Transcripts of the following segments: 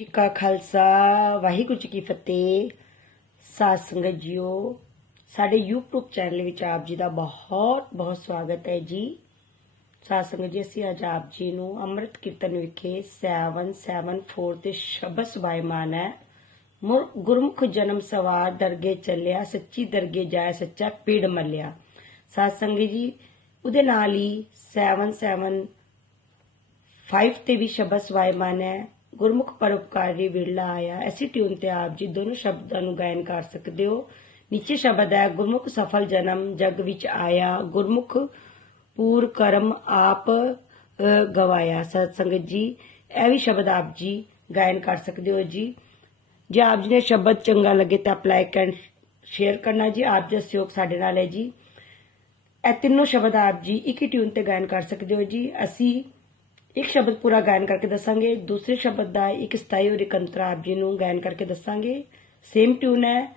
ਜੀ ਕਾ ਖਾਲਸਾ, ਵਾਹਿਗੁਰੂ ਜੀ ਕੀ ਫਤਿਹ। ਸਾਧ ਸੰਗਤ ਜੀਓ, ਸਾਡੇ YouTube ਚੈਨਲ ਵਿੱਚ ਆਪ ਜੀ ਦਾ ਬਹੁਤ ਬਹੁਤ ਸਵਾਗਤ ਹੈ ਜੀ। ਸਾਧ ਸੰਗਤ ਜੀ, ਅਸੀਂ ਅੱਜ ਆਪ ਜੀ ਨੂੰ ਅੰਮ੍ਰਿਤ ਕੀਰਤਨ ਵਿਖੇ 774 ਤੇ ਸ਼ਬਦ ਸੁਭਾਇਮਾਨ ਹੈ। ਮੁਰ, ਗੁਰਮੁਖ ਜਨਮ ਸਵਾਰ ਦਰਗੇ ਚੱਲਿਆ, ਸੱਚੀ ਦਰਗੇ ਜਾਏ, ਸੱਚਾ ਪੀੜ ਮੱਲਿਆ। ਸਾਧ ਸੰਗਤ ਜੀ, ਉਹਦੇ ਨਾਲ ਹੀ 77 5 ਤੇ ਵੀ ਸ਼ਬਦ ਸਵਾਇਮਾਨ ਹੈ। ਗੁਰਮੁਖ ਪਰਉਪਕਾਰੀ ਵਿਰਲਾ ਆਇਆ। ਐਸੀ ਟਿਊਨ ਤੇ ਆਪ ਜੀ ਦੋਨੋਂ ਸ਼ਬਦਾਂ ਨੂੰ ਗਾਇਨ ਕਰ ਸਕਦੇ ਹੋ। ਨੀਚੇ ਸ਼ਬਦ ਹੈ, ਗੁਰਮੁਖ ਸਫਲ ਜਨਮ ਜਗ ਵਿੱਚ ਆਇਆ। ਗੁਰਮੁਖ ਪੂਰ ਕਰਮ ਆਪ ਗਵਾਇਆ। ਸਤ ਸੰਗਤ ਜੀ, ਇਹ ਵੀ ਸ਼ਬਦ ਆਪ ਜੀ ਗਾਇਨ ਕਰ ਸਕਦੇ ਹੋ ਜੀ। ਜੇ ਆਪ ਜੀ ਨੇ ਸ਼ਬਦ ਚੰਗਾ ਲੱਗੇ ਤਾਂ ਆਪ ਲਾਈਕ ਐਂਡ ਸ਼ੇਅਰ ਕਰਨਾ ਜੀ। ਆਪ ਜੀ ਦਾ ਸਹਿਯੋਗ ਸਾਡੇ ਨਾਲ ਹੈ ਜੀ। ਇਹ ਤਿੰਨੋਂ ਸ਼ਬਦ ਆਪ ਜੀ ਇੱਕ ਹੀ ਟਿਊਨ ਤੇ ਗਾਇਨ ਕਰ ਸਕਦੇ ਹੋ ਜੀ। ਅਸੀਂ ਇੱਕ ਸ਼ਬਦ ਪੂਰਾ ਗਾਇਨ ਕਰਕੇ ਦੱਸਾਂਗੇ, ਦੂਸਰੇ ਸ਼ਬਦ ਦਾ ਇੱਕ ਸਥਾਈ ਔਰ ਇੱਕ ਆਪ ਜੀ ਨੂੰ ਗਾਇਨ ਕਰਕੇ ਦੱਸਾਂਗੇ। ਸੇਮ ਟਿਊਨ ਹੈ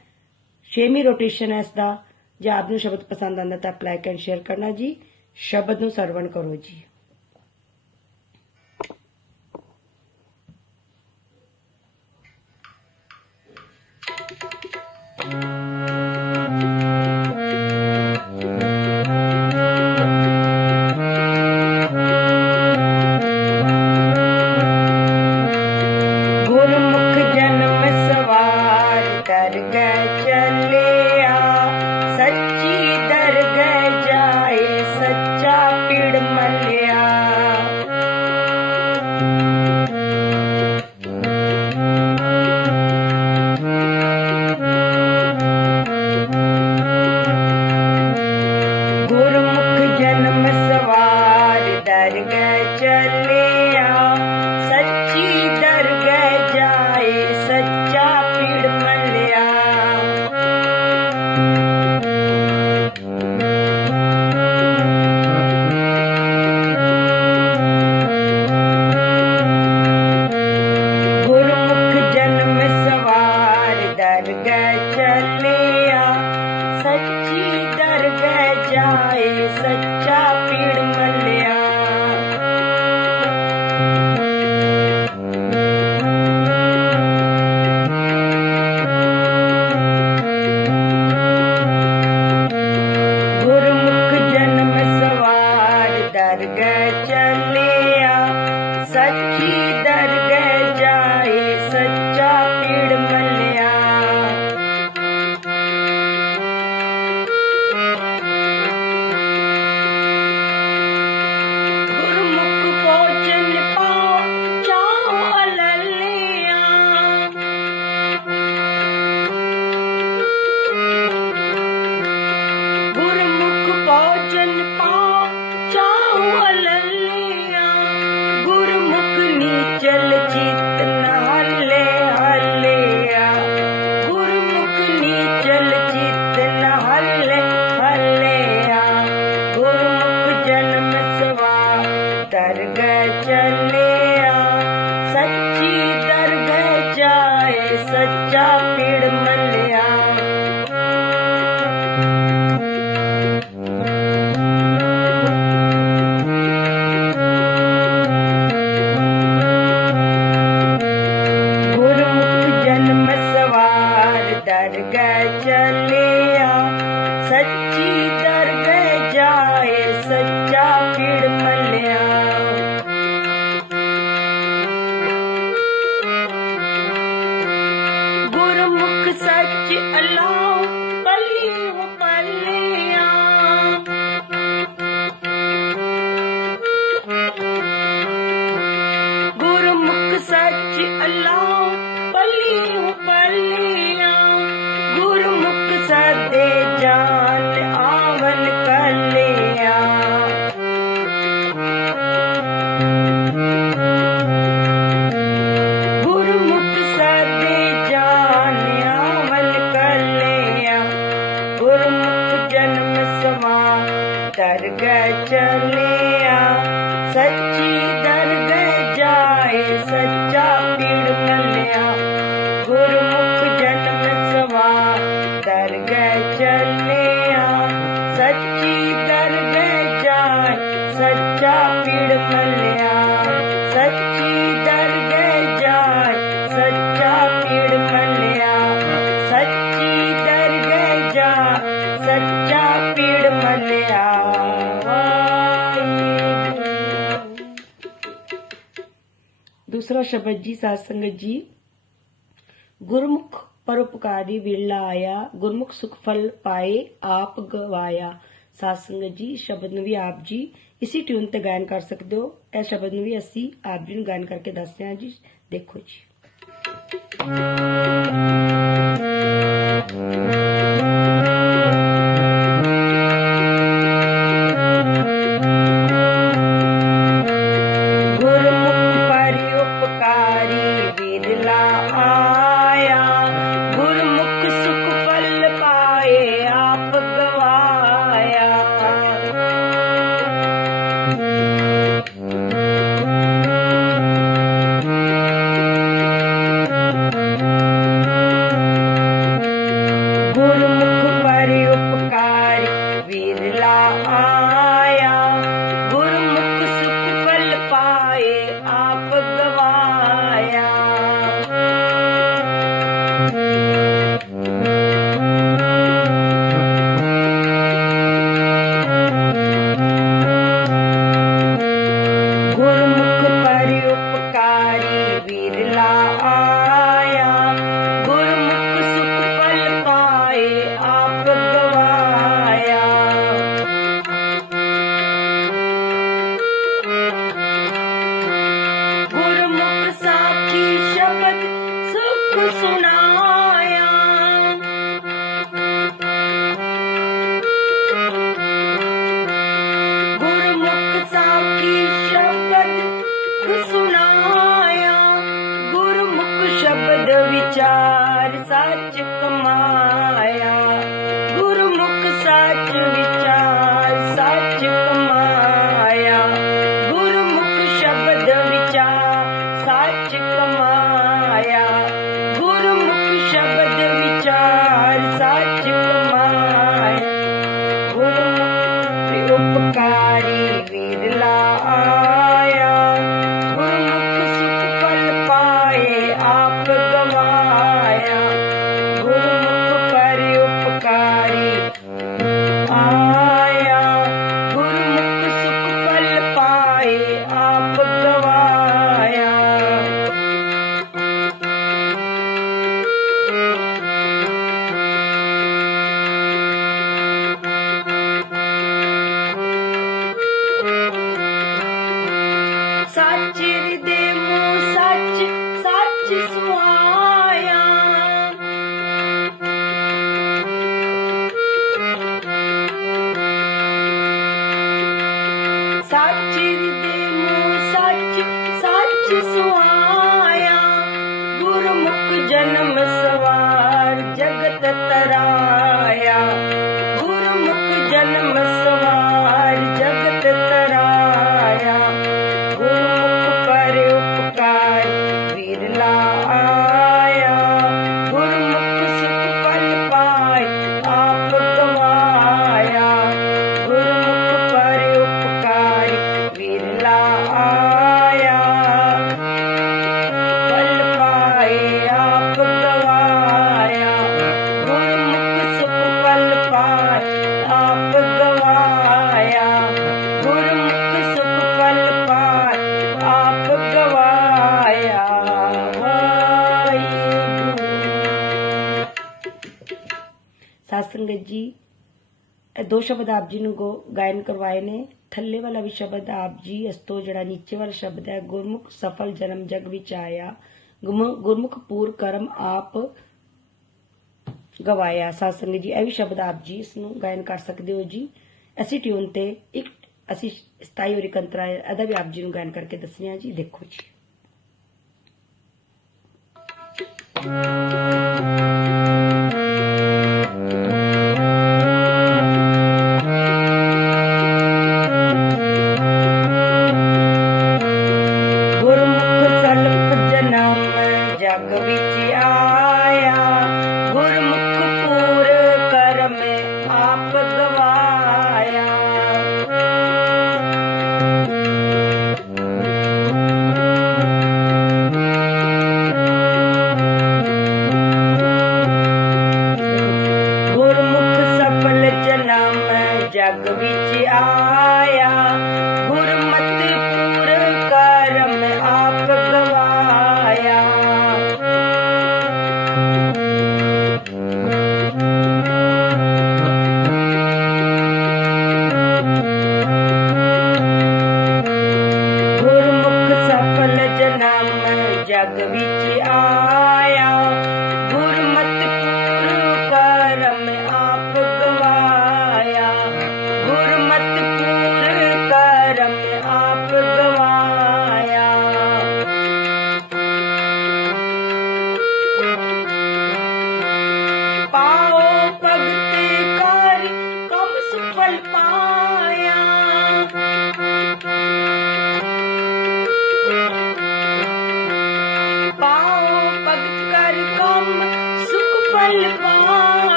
ਛੇਵੀਂ ਰੋਟੇਸ਼ਨ ਹੈ ਇਸ ਦਾ। ਜੇ ਆਪ ਨੂੰ ਸ਼ਬਦ ਪਸੰਦ ਆਉਂਦਾ ਤਾਂ ਲਾਈਕ ਐਂਡ ਸ਼ੇਅਰ ਕਰਨਾ ਜੀ। ਸ਼ਬਦ ਨੂੰ ਸਰਵਣ ਕਰੋ ਜੀ। ਸ਼ਬਦ ਜੀ, ਸਾਧ ਸੰਗਤ ਜੀ। ਗੁਰਮੁਖ ਪਰਉਪਕਾਰੀ ਵੇਲਾ ਆਇਆ, ਗੁਰਮੁਖ ਸੁਖ ਫਲ ਪਾਏ, ਆਪ ਗਵਾਇਆ। ਸਾਧ ਸੰਗਤ ਜੀ, ਸ਼ਬਦ ਨੂੰ ਵੀ ਆਪ ਜੀ ਇਸੇ ਟਿਊਨ ਤੇ ਗਾਇਨ ਕਰ ਸਕਦੇ ਹੋ। ਇਹ ਸ਼ਬਦ ਨੂੰ ਵੀ ਅਸੀਂ ਆਪ ਜੀ ਨੂੰ ਗਾਇਨ ਕਰਕੇ ਦੱਸਦੇ ਹਾਂ ਜੀ। ਦੇਖੋ ਜੀ। ਸ਼ਬਦ ਆਪ ਜੀ ਨੂੰ ਗਾਇਨ ਕਰਵਾਏ ਨੇ। ਥੱਲੇ ਵਾਲਾ ਵੀ ਸ਼ਬਦ ਆਪ ਜੀ, ਇਸ ਤੋਂ ਜਿਹੜਾ ਨੀਚੇ ਵਾਲਾ ਸ਼ਬਦ ਹੈ, ਗੁਰਮੁਖ ਸਫਲ ਜਨਮ ਜਗ ਵਿੱਚ ਆਇਆ। ਗੁਰਮੁਖ ਪੂਰ ਕਰਮ ਆਪ ਗਵਾਇਆ। ਸਾਧ ਜੀ, ਇਹ ਵੀ ਸ਼ਬਦ ਆਪ ਜੀ ਇਸ ਨੂੰ ਗਾਇਨ ਕਰ ਸਕਦੇ ਹੋ ਜੀ। ਅਸੀਂ ਟਿਊਨ ਤੇ ਇੱਕ ਅਸੀਂ ਸਤਾਈ ਔਰ ਇਕੰਤਰਾ ਇਹਦਾ ਵੀ ਆਪ ਜੀ ਨੂੰ ਗਾਇਨ ਕਰਕੇ ਦੱਸਦੇ ਜੀ। ਦੇਖੋ ਜੀ।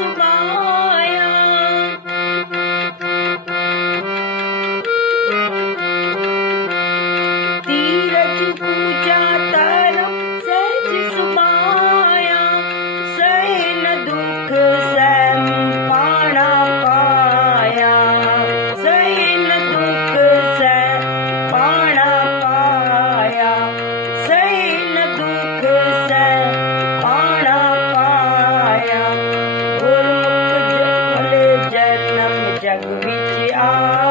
Superman. are.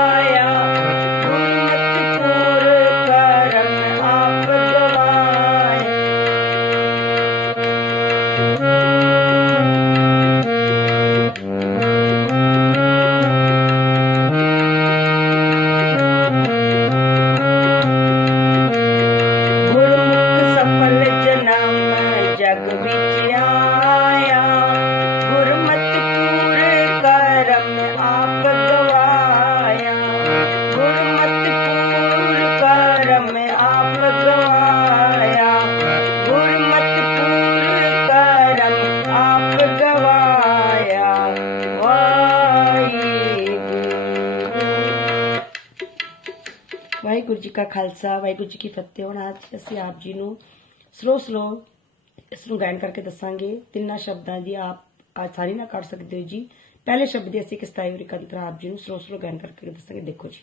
ਖਾਲਸਾ, ਵਾਹਿਗੁਰੂ ਜੀ ਕੀ ਫਤਿਹ। ਹੁਣ ਅੱਜ ਅਸੀਂ ਆਪ ਜੀ ਨੂੰ ਸਲੋ ਸਲੋ ਇਸ ਨੂੰ ਗਾਇਨ ਕਰਕੇ ਦੱਸਾਂਗੇ। ਤਿੰਨਾਂ ਸ਼ਬਦਾਂ ਦੀ ਆਪ ਆਸਾਨੀ ਨਾਲ ਕਰ ਸਕਦੇ ਹੋ ਜੀ। ਪਹਿਲੇ ਸ਼ਬਦ ਦੀ ਅਸੀਂ ਕਿਸਤਾਈ ਉਰੀ ਕੰਤਰ ਆਪ ਜੀ ਨੂੰ ਸਲੋ ਸਲੋ ਗਾਇਨ ਕਰਕੇ ਦੱਸਾਂਗੇ। ਦੇਖੋ ਜੀ।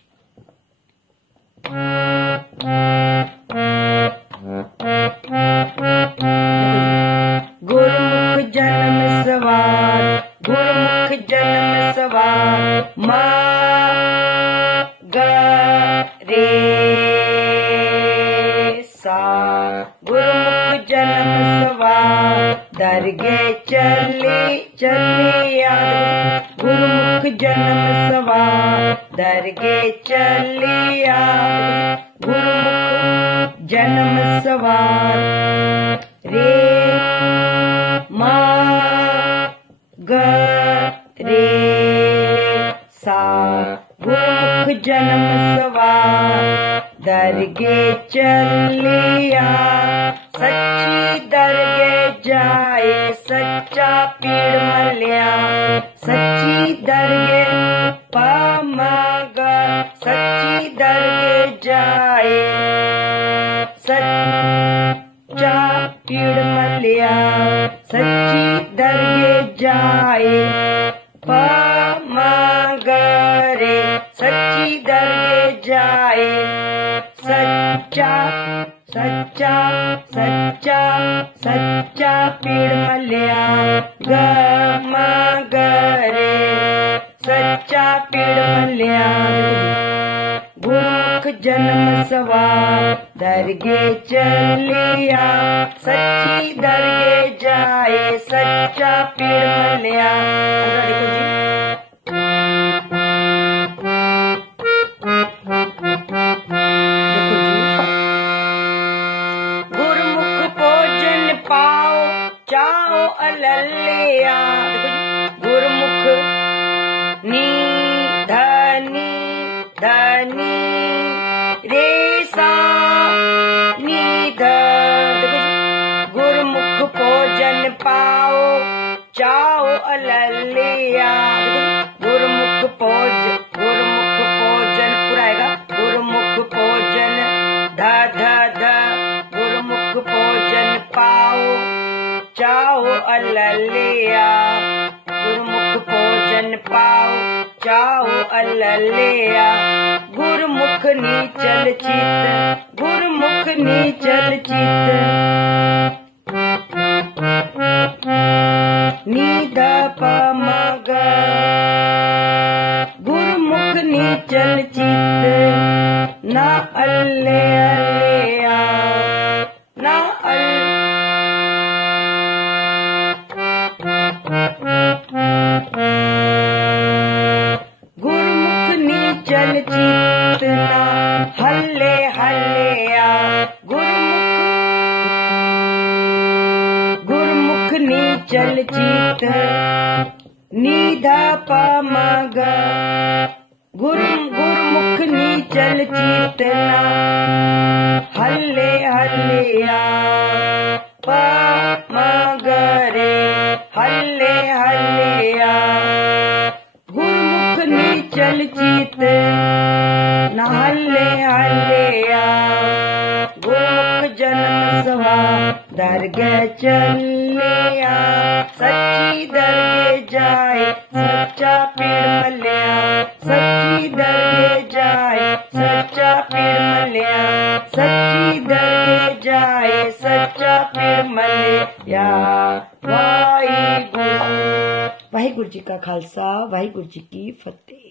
जन्मस्वा दर्गे च हरे सच्चा सच्चा सच्चा सच्चा पीड़ मल्या गमा गरे सच्चा पीड़ मल्या, भूख जन्म सवा, दरगे चलिया। सच्ची दरगे जाए, सच्चा पीड़ मल्या। ਅਲਲਿਆ, ਗੁਰਮੁਖ ਭੋਜਨ ਪਾਓ ਚਾਓ ਅਲਲਿਆ। ਗੁਰਮੁਖ ਨੀਚਲ ਚਿਤ, ਗੁਰਮੁਖ ਨੀਚਲ ਚਿਤ। ਨੀਦ ਪਮਗ ਗੁਰਮੁਖ ਨੀਚਲ ਚਿਤ, ਨਾ ਅੱਲੇ ਅੱਲਿਆ ਗੁਰਮੁਖ ਨੀਚਲ ਚਿਤ ਨਾ ਹੱਲੇ ਹੱਲਿਆ ਗੁਰਮੁਖ ਜਨਮ ਸਵਾ ਦਰਗਹਿ ਚੱਲਿਆ ਸੱਚੀ ਦਰਗਹਿ ਜਾਏ ਸੱਚਾ ਪੀੜ ਮੱਲਿਆ ਸੱਚੀ ਦਰਗਹਿ ਜਾਏ ਸੱਚਾ ਪੀੜ ਮੱਲਿਆ ਸੱਚੀ ਦਰਗਹਿ ਜਾਏ ਸੱਚਾ ਪੀੜ ਮੱਲਿਆ ਵਾਹਿਗੁਰੂ ਵਾਹਿਗੁਰੂ ਜੀ ਕਾ ਖਾਲਸਾ ਵਾਹਿਗੁਰੂ ਜੀ ਕੀ ਫਤਿਹ